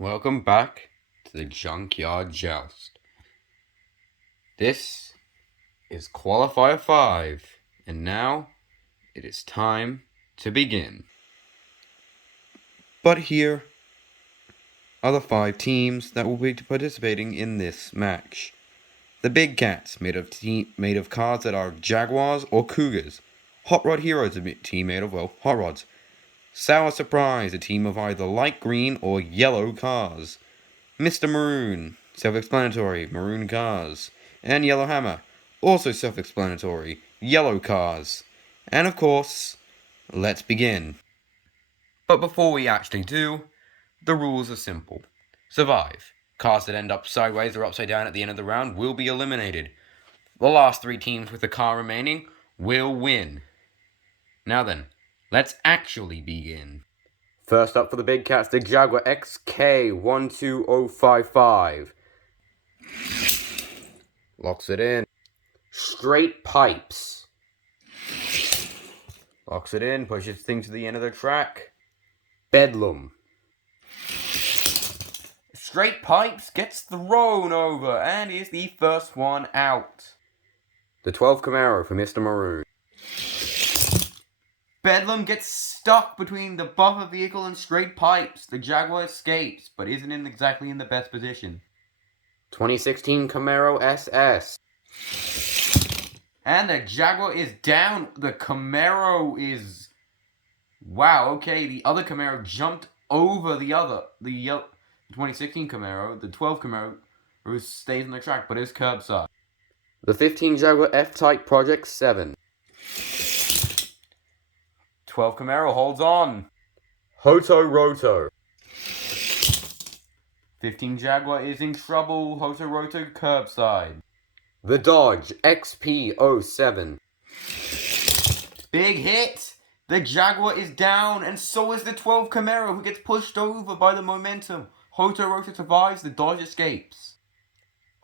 Welcome back to the Junkyard Joust. This is Qualifier 5, and now it is time to begin. But here are the 5 teams that will be participating in this match. The Big Cats, made of cars that are Jaguars or Cougars. Hot Rod Heroes, a team made of, hot rods. Sour Surprise, a team of either light green or yellow cars. Mr. Maroon, self-explanatory, maroon cars. And Yellow Hammer, also self-explanatory, yellow cars. And of course, let's begin. But before we actually do, the rules are simple. Survive. Cars that end up sideways or upside down at the end of the round will be eliminated. The last 3 teams with the car remaining will win. Now then, let's actually begin. First up for the Big Cats, the Jaguar XK12055. Locks it in. Straight pipes. Locks it in, pushes things to the end of the track. Bedlam. Straight pipes gets thrown over and is the first one out. The 12 Camaro for Mr. Maroon. Bedlam gets stuck between the bumper vehicle and straight pipes. The Jaguar escapes, but isn't exactly in the best position. 2016 Camaro SS. And the Jaguar is down. The Camaro is... Wow, okay, the other Camaro jumped over the 2016 Camaro. The 12 Camaro stays on the track, but is curbside. The 15 Jaguar F-Type Project 7. 12 Camaro holds on. Hoto Roto. 15 Jaguar is in trouble. Hoto Roto curbside. The Dodge XP07. Big hit. The Jaguar is down, and so is the 12 Camaro, who gets pushed over by the momentum. Hoto Roto survives. The Dodge escapes.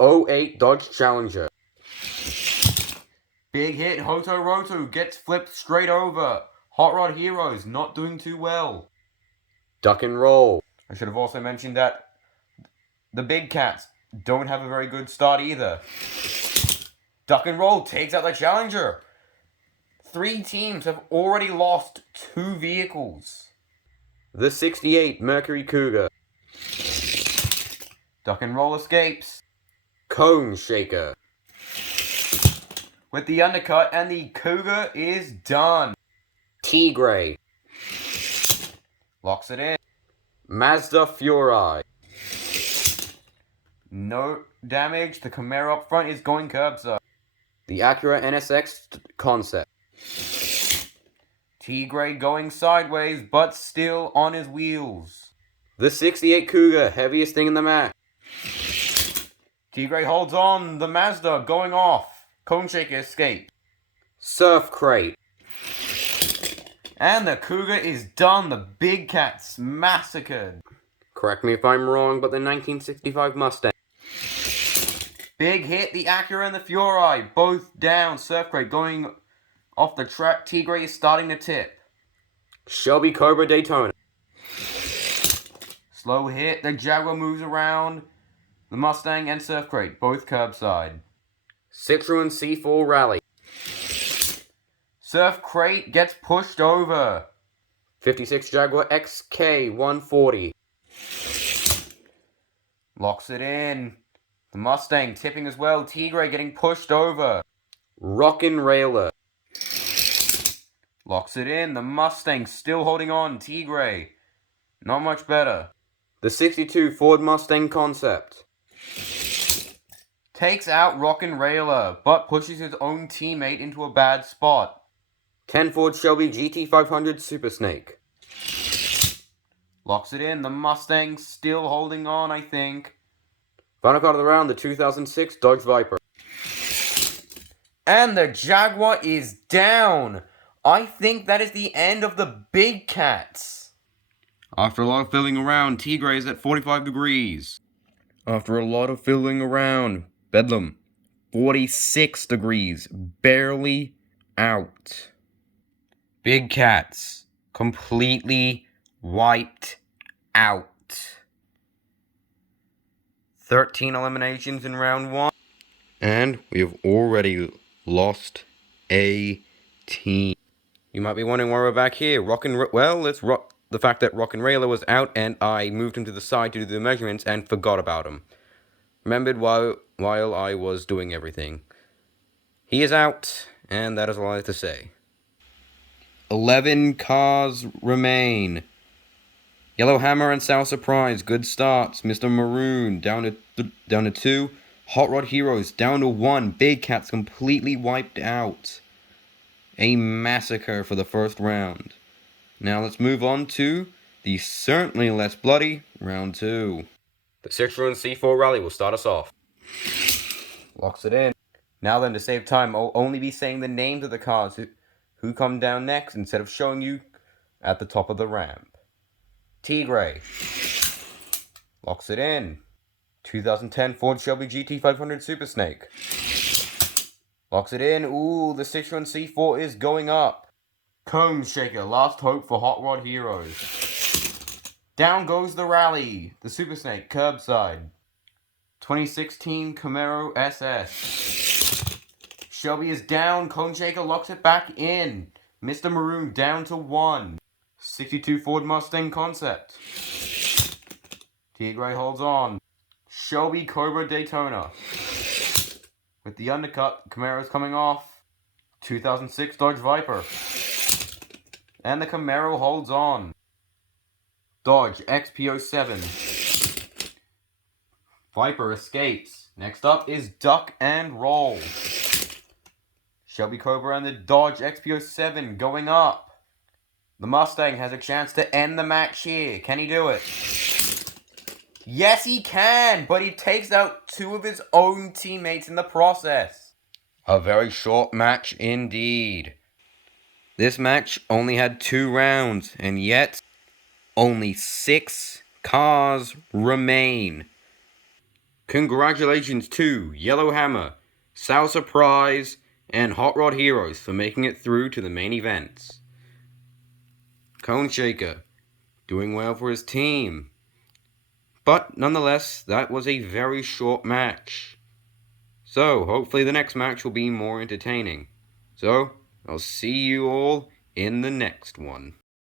08 Dodge Challenger. Big hit. Hoto Roto gets flipped straight over. Hot Rod Heroes not doing too well. Duck and roll. I should have also mentioned that the Big Cats don't have a very good start either. Duck and roll takes out the Challenger. 3 teams have already lost 2 vehicles. The 68 Mercury Cougar. Duck and roll escapes. Cone Shaker. With the undercut, and the Cougar is done. Tigray. Locks it in. Mazda Furai. No damage. The Camaro up front is going curbside. The Acura NSX Concept. Tigray going sideways, but still on his wheels. The 68 Cougar, heaviest thing in the match. Tigray holds on. The Mazda going off. Cone Shaker escape. Surf Crate. And the Cougar is done. The Big Cats massacred. Correct me if I'm wrong, but the 1965 Mustang. Big hit. The Acura and the Furai both down. Surf Crate going off the track. Tigray is starting to tip. Shelby Cobra Daytona. Slow hit. The Jaguar moves around. The Mustang and Surf Crate both curbside. Citroen C4 Rally. Surf Crate gets pushed over. 56 Jaguar XK140. Locks it in. The Mustang tipping as well. Tigray getting pushed over. Rockin' Railer. Locks it in. The Mustang still holding on. Tigray. Not much better. The 62 Ford Mustang Concept. Takes out Rockin' Railer, but pushes his own teammate into a bad spot. 10 Ford Shelby GT500 Super Snake. Locks it in. The Mustang still holding on, I think. Final car of the round, the 2006 Dodge Viper. And the Jaguar is down. I think that is the end of the Big Cats. After a lot of fiddling around, Tigray is at 45 degrees. After a lot of fiddling around, Bedlam, 46 degrees, barely out. Big Cats, completely wiped out. 13 eliminations in round 1. And we have already lost a team. You might be wondering why we're back here. Well, it's the fact that Rock and Railer was out and I moved him to the side to do the measurements and forgot about him. Remembered while I was doing everything. He is out, and that is all I have to say. 11 cars remain. Yellow Hammer and Sour Surprise, good starts. Mr. Maroon down to 2. Hot Rod Heroes down to 1. Big Cat's completely wiped out. A massacre for the first round. Now let's move on to the certainly less bloody round 2. The Citron C4 rally will start us off. Locks it in. Now then, to save time, I'll only be saying the names of the cars who come down next instead of showing you at the top of the ramp. Tigray. Locks it in. 2010 Ford Shelby GT500 Super Snake. Locks it in. Ooh, the Citroen C4 is going up. Cone Shaker, last hope for Hot Rod Heroes. Down goes the rally. The Super Snake, curbside. 2016 Camaro SS. Shelby is down. Cone Shaker locks it back in. Mr. Maroon down to 1. 62 Ford Mustang Concept. Tigray holds on. Shelby Cobra Daytona. With the undercut, Camaro's coming off. 2006 Dodge Viper. And the Camaro holds on. Dodge XP07. Viper escapes. Next up is Duck and Roll. Shelby Cobra and the Dodge XP07 going up. The Mustang has a chance to end the match here. Can he do it? Yes, he can, but he takes out 2 of his own teammates in the process. A very short match indeed. This match only had 2 rounds, and yet only 6 cars remain. Congratulations to Yellow Hammer, Sour Surprise, and Hot Rod Heroes for making it through to the main events. Cone Shaker, doing well for his team. But nonetheless, that was a very short match. So, hopefully the next match will be more entertaining. So, I'll see you all in the next one.